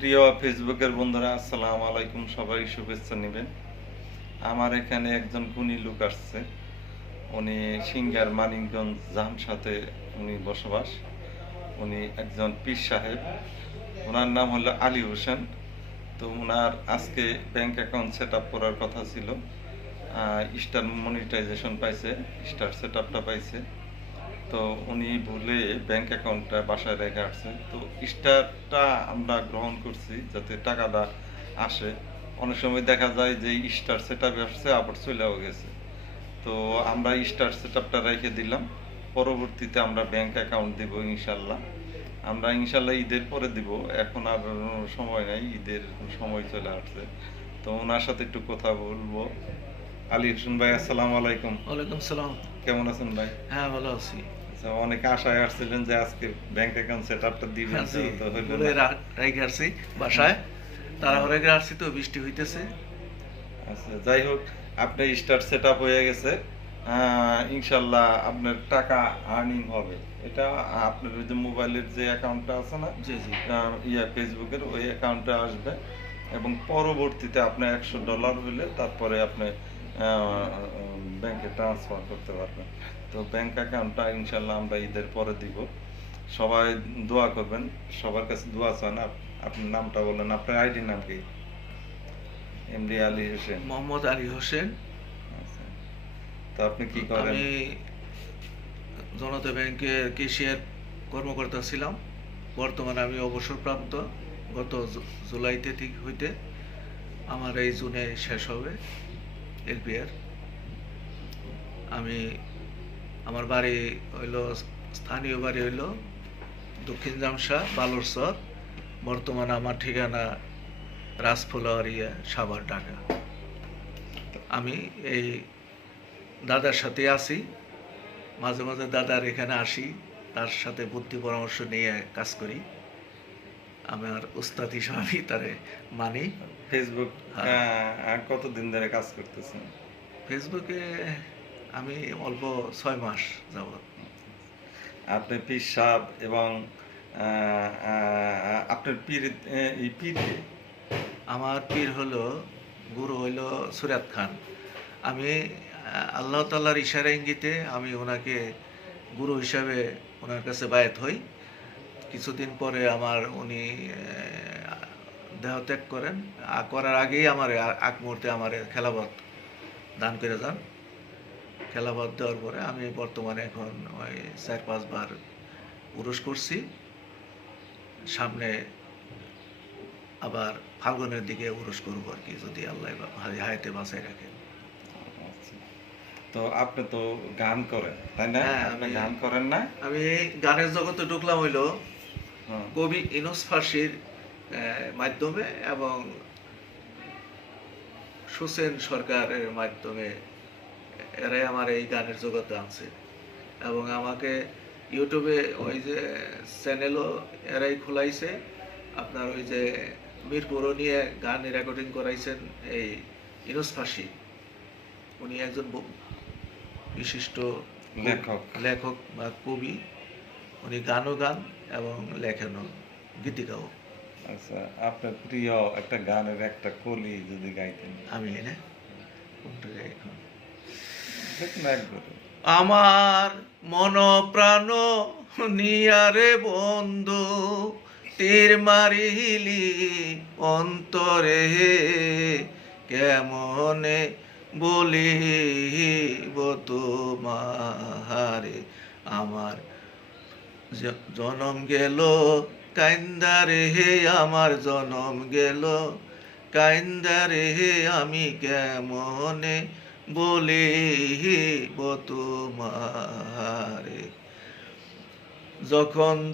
প্রিয় ফেসবুকের বন্ধুরা, আসসালামু আলাইকুম। সবাই শুভেচ্ছা নেবেন। আমার এখানে একজন গুণী লোক আসছে। উনি সিঙ্গার মানিকগঞ্জ জাম সাথে উনি বসবাস। উনি একজন পীর সাহেব। ওনার নাম হলো আলী হোসেন। তো ওনার আজকে ব্যাংক অ্যাকাউন্ট সেট আপ করার কথা ছিল। স্টার মনিটাইজেশন পাইছে, স্টার সেট আপটা পাইছে। তো উনি ভুলে ব্যাংক অ্যাকাউন্টটা বাসায় রেখে আসছে। তো স্টারটা আমরা গ্রহণ করছি যাতে টাকাটা আসে। অনেক সময় দেখা যায় যে স্টার সেট আপ আসছে, আবার চলেও গেছে। তো আমরা স্টার সেট আপটা রেখে দিলাম। পরবর্তীতে আমরা ব্যাংক অ্যাকাউন্ট দিব ইনশাল্লাহ। আমরা ইনশাল্লাহ ঈদের পরে দিব। এখন আর সময় নাই, ঈদের সময় চলে আসছে। তো ওনার সাথে একটু কথা বলব। আলী হোসেন ভাই আসসালামু আলাইকুম। ওয়ালাইকুম সালাম। কেমন আছেন ভাই? হ্যাঁ ভালো আছি। আচ্ছা অনেকে আশায় আসছিলেন যে আজকে ব্যাংক অ্যাকাউন্ট সেট আপটা দিবেন তো হইল আসছি বাসায়। তারা রেখে আসছি তো বৃষ্টি হইতেছে। আচ্ছা যাই হোক আপনার স্টার্ট সেট আপ হয়ে গেছে। ইনশাল্লাহ আপনার টাকা আর্নিং হবে। এটা আপনার ওই যে মোবাইলের যে অ্যাকাউন্টটা আছে না? জি জি। ইয়া ফেসবুকের ওই অ্যাকাউন্টে আসবে। এবং পরবর্তীতে আপনার একশো ডলার হলে তারপরে আপনি ব্যাংকে ট্রান্সফার করতে পারবেন। তো ব্যাংক অ্যাকাউন্টটা ইনশাল্লাহ আমরা ঈদের পরে দিব। সবাই দোয়া করবেন সবার কাছে দোয়া চান। আপনার নামটা বলেন আপনার আইডি নাম কি? এমডি আলী হোসেন। মোহাম্মদ আলী হোসেন। আচ্ছা। তো আপনি কি করেন? আমি জনতা ব্যাংকের কেশিয়ার কর্মকর্তা ছিলাম। বর্তমানে আমি অবসরপ্রাপ্ত। গত জুলাইতে ঠিক হইতে আমার এই জুনে শেষ হবে। এলপিআর। আমি, আমার বাড়ি হইল, স্থানীয় বাড়ি হইল দক্ষিণ জামসা বালুরসর বর্তমানে আমার ঠিকানা রাজফুলারিয়া সাভার, ঢাকা। আমি এই দাদার সাথে আছি। মাঝে মাঝে দাদার এখানে আসি, তার সাথে বুদ্ধি পরামর্শ নিয়ে কাজ করি। আমার উস্তাদ হিসাবে তারে মানি। ফেসবুক হ্যাঁ। আহ, কতদিন ধরে কাজ করতেছেন? ফেসবুকে আমি অল্প ছয় মাস যাবত। আপনি পীর সাহেব এবং আপনার পীর এই পীরকে আমার পীর হলো গুরু হইল সুরাত খান। আমি আল্লাহ তাল্লাহর ইশারা ইঙ্গিতে আমি ওনাকে গুরু হিসাবে ওনার কাছে বায়াত হই। কিছুদিন পরে আমার উনি দেহত্যাগ করেন। করার আগেই আমার আগ মুহূর্তে আমার খেলাবত দান করে যান খেলাবত দেওয়ার পরে আমি বর্তমানে এখন ওই চার পাঁচবার পুরুষ করছি। সামনে আবার ফাল্গুনের দিকে উরস করব আর কি যদি আল্লাহ হায়- হায়াতে বাঁচাই রাখে আচ্ছা। তো আপনি তো গান করেন তাই না? হ্যাঁ, আপনি আমি- গান করেন না? আমি গানের জগতে ঢুকলাম হইল কবি ইনোস ফার্সির মাধ্যমে এবং সুসেন সরকারের মাধ্যমে এরাই আমার এই গানের জগতে আনছে। এবং আমাকে ইউটিউবে ওই যে চ্যানেলও এরাই খোলাইছে। আপনার ওই যে মিরপুরও নিয়ে গান রেকর্ডিং করাইছেন এই ইনোস ফার্সি উনি একজন বিশিষ্ট লেখক। লেখক বা কবি। উনি গানও গান এবং লেখেনও গীতিকাও। আচ্ছা আপনার প্রিয় একটা গানের একটা কলি যদি গাইতেন। আমি না? কোনটা গাই এখন? আমার মন প্রাণ নিয়ারে বন্ধু তীর মারিলি অন্তরে কেমনে বলি তোমারে আমার জনম গেল কাইন্দারে হে আমার জনম গেল। কাইন্দারে হে আমি কেমনে বলে তোমারে? যখন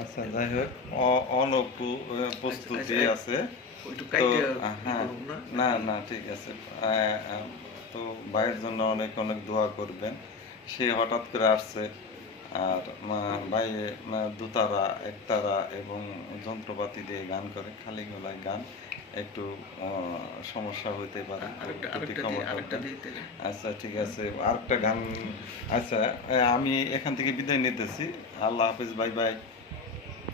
আচ্ছা যাই হোক অ- প্রস্তুতি আচ্ছা, আছে। তো কাইটে হ্যাঁ না? না ঠিক আছে। তো ভাইয়ের জন্য অনেক অনেক দোয়া করবেন। সে হঠাৎ করে আসছে। আর বাইরে ভাই দুতারা একতারা এবং যন্ত্রপাতি দিয়ে গান করে খালি গলায় গান একটু সমস্যা হইতে পারে। আচ্ছা ঠিক আছে আরেকটা গান আচ্ছা আমি এখান থেকে বিদায় নিতেছি। আল্লাহ হাফিজ বাই বাই।